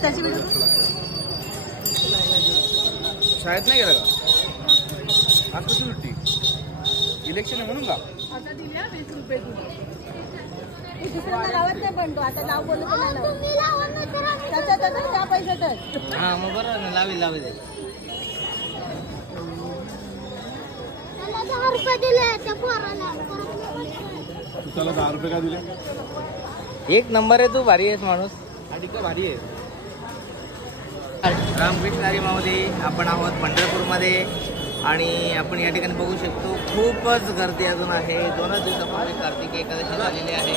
त्याची व्हिडिओ शाळेत नाही गेला का? आज कशी सुट्टी? इलेक्शन आहे म्हणून का? आता दिल्या 20 रुपये दुसऱ्यांना लावत नाही पण तो आता लाव बोलतो त्याचा त्या पैशातच. हा मग बरोबर लावी लावी दे. त्याला 10 रुपये दिले त्या पोराला. त्याला 10 रुपये का दिले? एक नंबर आहे, तू भारी आहेस माणूस. आणि का भारी आहे. रामकृष्ण हरी माऊली. आपण आहोत पंढरपूरमध्ये आणि आपण या ठिकाणी बघू शकतो खूपच गर्दी अजून आहे. 2 दिवसापूर्वी कार्तिकी एकादशी झालेली आहे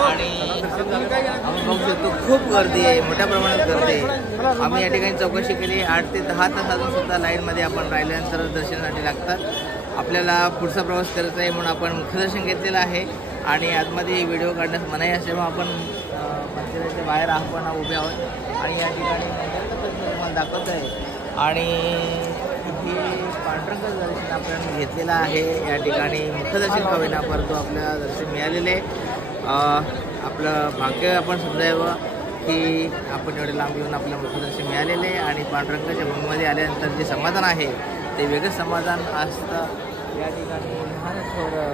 आणि आपण बघू शकतो खूप गर्दी आहे, मोठ्या प्रमाणात गर्दी आहे. आम्ही या ठिकाणी चौकशी केली. 8 ते 10 तास अजून सुद्धा लाईनमध्ये आपण राहिल्यानंतर दर्शनासाठी लागतात. आपल्याला पुढचा प्रवास करायचा आहे म्हणून आपण मुखदर्शन घेतलेलं आहे आणि आतमध्ये व्हिडिओ काढण्यास मनाई असल्यामुळे आपण मंदिराच्या बाहेर आपण उभे आहोत आणि या ठिकाणी तुम्हाला दाखवत आहे. आणि इथे पांढरंग दर्शन आपण घेतलेलं आहे. या ठिकाणी मुखदर्शन का होईना परंतु आपल्याला दर्शन मिळालेले आहे. आपलं भाग्य आपण समजावं की आपण एवढे लांब येऊन आपलं मुखदर्शन मिळालेले आहे आणि पांडुरंगाच्या भूमीमध्ये आल्यानंतर जे समाधान आहे ते वेगळं समाधान असतं. या ठिकाणी लहान थोडं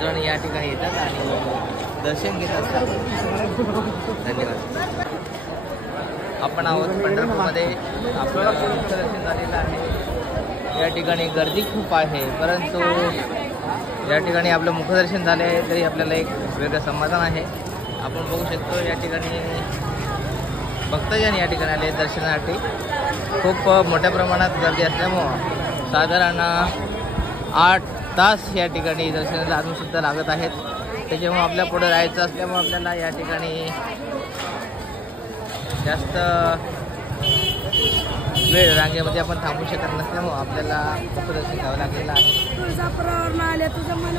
जण या ठिकाणी येतात आणि दर्शन घेत असतात. धन्यवाद. आपण आहोत पंढरपूरमध्ये. आपलं मुखदर्शन झालेलं आहे. या ठिकाणी गर्दी खूप आहे परंतु या ठिकाणी आपलं मुखदर्शन झाले आहे तरी आपल्याला एक वेगळं समाधान आहे. आपण बघू शकतो या ठिकाणी भक्तजन या ठिकाणी आले दर्शनासाठी. खूप मोठ्या प्रमाणात गर्दी असल्यामुळं साधारण 8 तास या ठिकाणी दर्शनाला अजून सुद्धा लागत आहेत. त्याच्यामुळे आपल्या पुढे राहायचं असल्यामुळे आपल्याला या ठिकाणी जास्त वेळ रांगेमध्ये आपण थांबू शकत नसल्यामुळं आपल्याला मुखदर्शन घ्यावं लागलेलं आहे. तुळजापुरावरून आले तुझं मन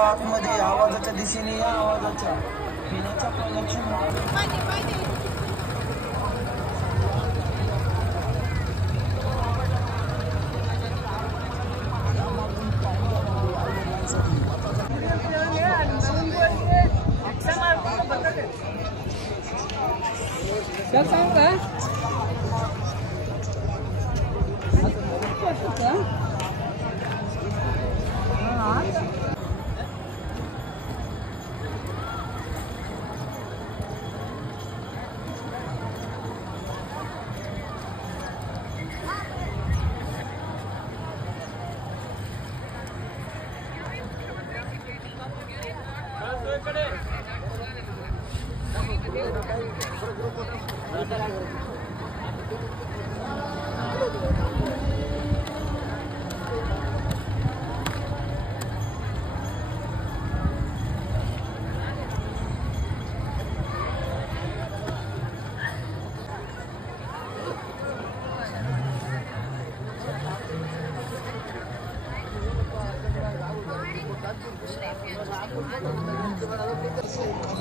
आतमध्ये आवाजाच्या दिशेने या आवाजाच्या पिण्याच्या पाण्याची सांग का Thank you.